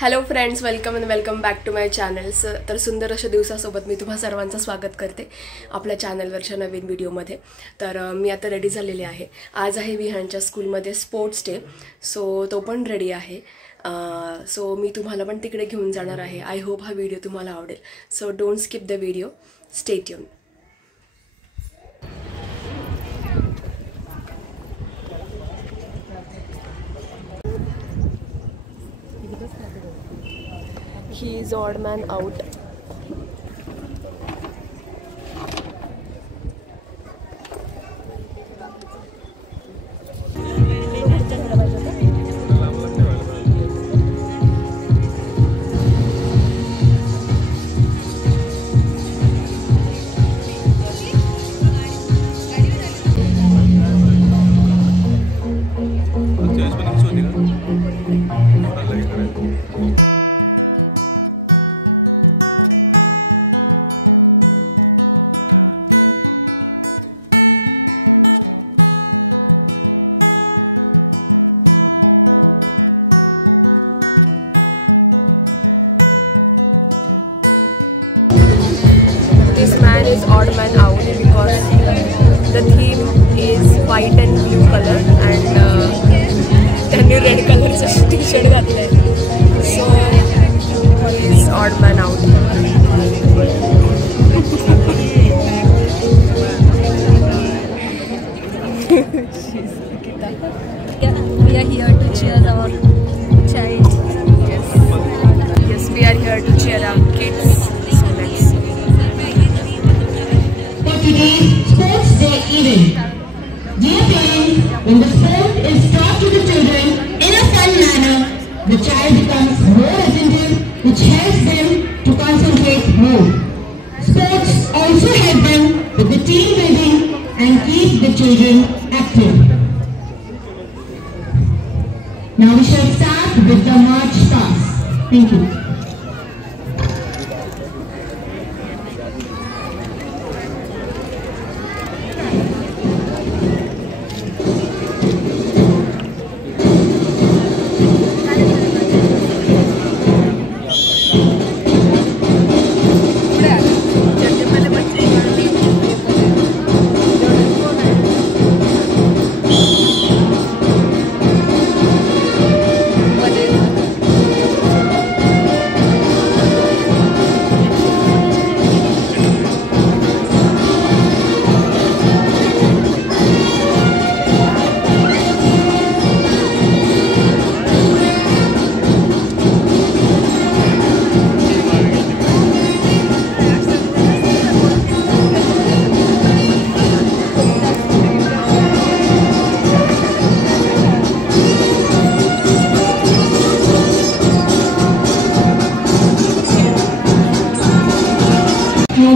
Hello friends, welcome and welcome back to my channels. तर सुंदर अशा दिवसासोबत मी तुम्हा सर्वांचं स्वागत करते आपल्या चॅनलवरच्या नवीन व्हिडिओमध्ये. तर मी आता रेडी झालेली आहे. आज आहे विहानच्या स्कूलमध्ये स्पोर्ट्स डे, सो तो पण रेडी आहे. सो मी तुम्हाला पण तिकडे घेऊन जाणार आहे. आय होप हा व्हिडिओ तुम्हाला आवडेल. So don't skip the video, stay tune. He is odd man out. This man is odd man out because the theme is white and blue color and त्यांनी रेड कलरचं T-shirt घातलंय. So he is odd man out. We are here to cheer our child. Yes, we are here to cheer our kids. Today's Sports Day event. Dear parents, when the sport is taught to the children in a fun manner, the child becomes more attentive, which helps them to concentrate more. Sports also help them with the team building and keep the children active. Now we shall start with the march past. Thank you.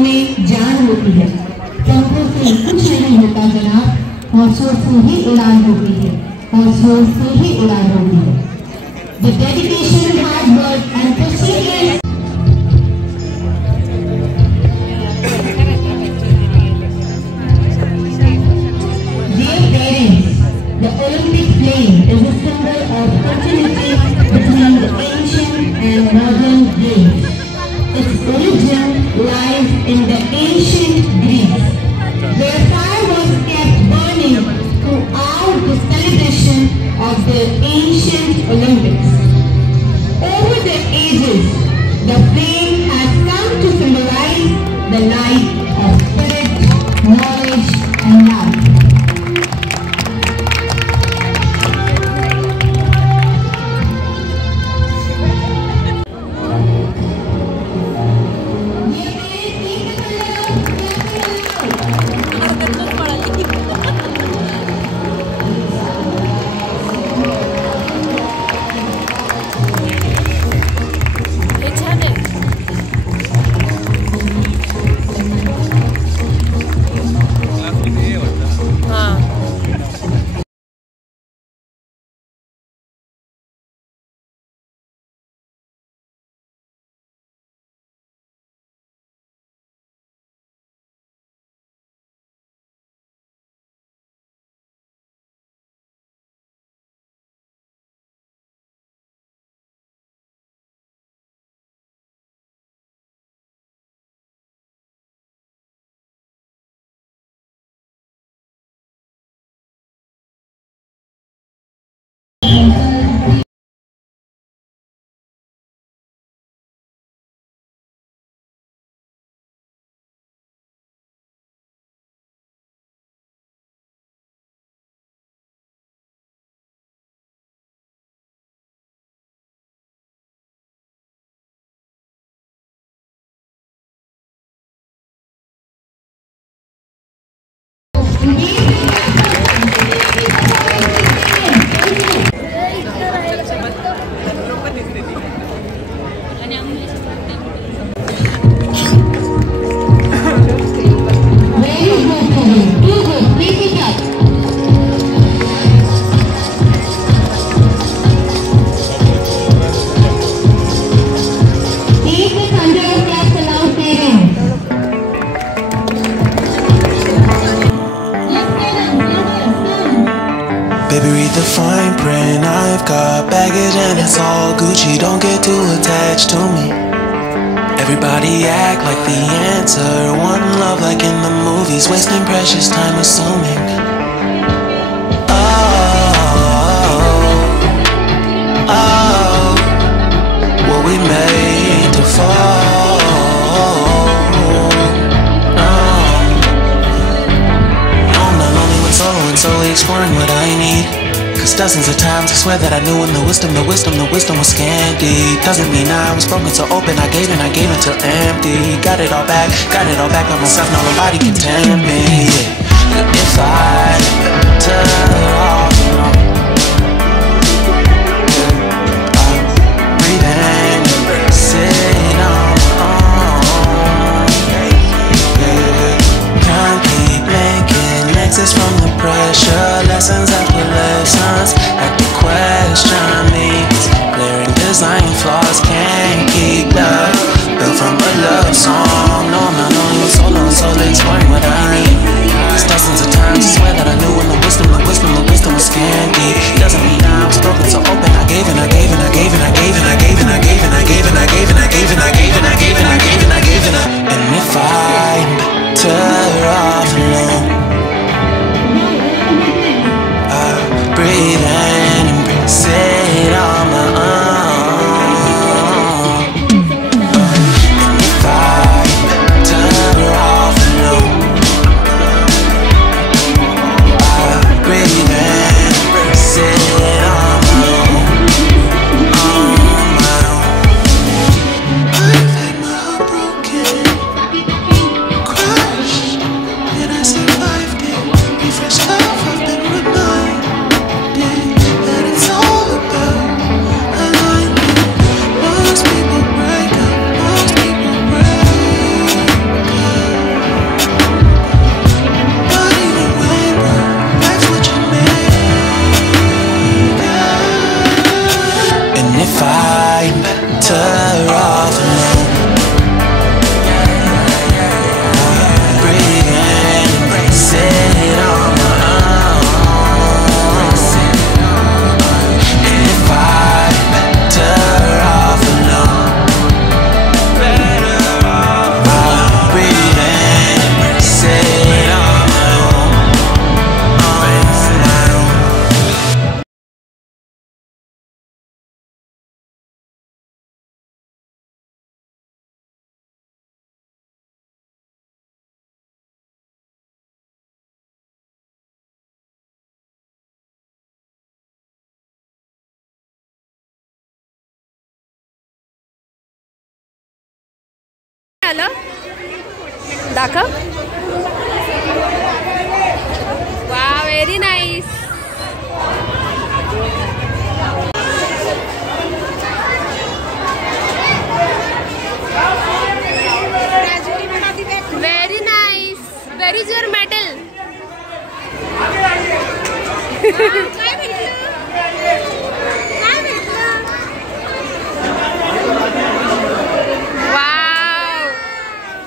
में जान होती है, पंखों से कुछ नहीं होता जनाब, हौसलों से ही उड़ान होती है, हौसलों से ही उड़ान होती है. The dedication, hard work and perseverance. Dear parents, the Olympic flame is a symbol of continuity between the ancient and modern games. Its origin lies in the ancient Greece, where fire was kept burning throughout the celebration of the ancient Olympics. Over the ages, the flame has come to symbolize the light of spirit, knowledge, and love. Baby, read the fine print. I've got baggage and it's all Gucci. Don't get too attached to me. Everybody act like the answer. One love like in the movies. Wasting precious time assuming. Oh, were we made to fall? Slowly exploring what I need. Cause dozens of times I swear that I knew when the wisdom was scanty. Doesn't mean I was broken so open. I gave until empty. Got it all back by myself. Now nobody can tempt me. If I turn off, breathe in, sit on my own. Can't keep making exits from the pressure. Lessons after lessons had to question these glaring design flaws. Can't keep love built from a love song. No, I'm not only with solo and slowly exploring what I need. Cause dozens of times I swear that I knew when the wisdom was scanty. Doesn't mean I was broken so open. I gave and I gave and I gave and I gave and I gave and I gave and I gave and I gave and I gave and I gave and I gave and I gave and I gave and I. And if I'm better off alone, breathe in, embrace it on my own. And if I'm better off alone, breathe in, embrace it on my own. On my own. I've had my heart broken, crushed, and I survived it. Refreshed love, I've been reminded that it's all about alignment. Most people break up, most people break up. But either way, bro, that's what you make up. And if I'm better off alone, breathe in, embrace it on my own. And if I'm better off alone, breathe in, embrace it on my own. आलं दाखव. वा, very nice. Very nice. Where is your medal?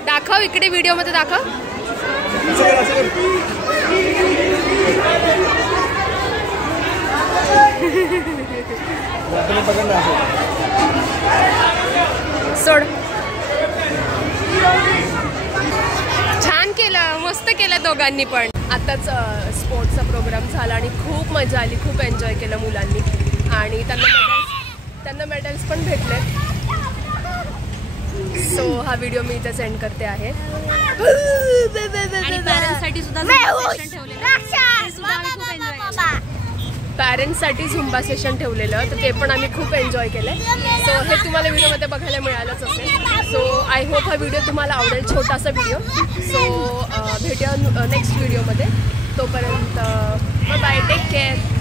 दाखव इकडे video मध्ये दाखव. सोड. छान केलं, मस्त केलं दोघांनी पण. आताच स्पोर्ट्सचा प्रोग्राम झाला आणि खूप मजा आली, खूप एन्जॉय केलं मुलांनी. आणि त्यांना मेडल्स पण भेटले. सो हा व्हिडिओ मी इथे सेंड करते आहे. पॅरेंट्ससाठी झुंबा सेशन ठेवलेलं, तर ते पण आम्ही खूप एन्जॉय केलं. सो हे तुम्हाला व्हिडिओमध्ये बघायला मिळालंच असेल. सो आय होप हा व्हिडिओ तुम्हाला आवडेल, छोटासा व्हिडिओ. सो भेटूया नेक्स्ट व्हिडिओमध्ये. तोपर्यंत बाय, टेक केअर.